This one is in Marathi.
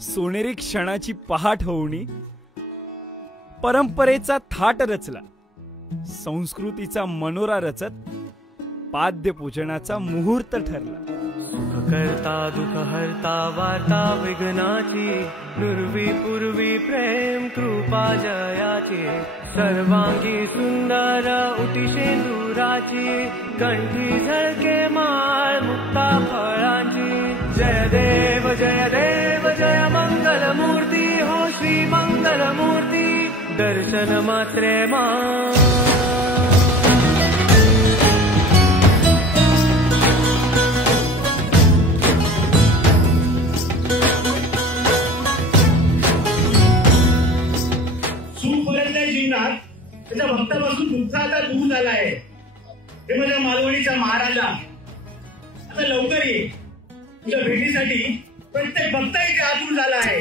सोनेरी क्षणाची पहाट होऊनी, परंपरेचा थाट रचला, संस्कृतीचा मनोरा रचत पाद्यपूजनाचा मुहूर्त ठरला. सुख करता दुःख हरता वार्ता विघ्नाची, नुरवी पूर्वी प्रेम कृपा जयाची, सर्वांगी सुंदर उटी शेंदुराची, कंठी झळके माळ मुक्ता फळांची. जय देव जय देव जय मंगल मूर्ती, हो श्री मंगल मूर्ती, दर्शन मात्रे मा. जीवनात त्याच्या भक्तापासून दुःखाचा दूर झाला आहे. हे माझ्या मालवणीच्या महाराजा, आता लवकर ये. तुझ्या भेटीसाठी प्रत्येक भक्त इथे आतुर झाला आहे.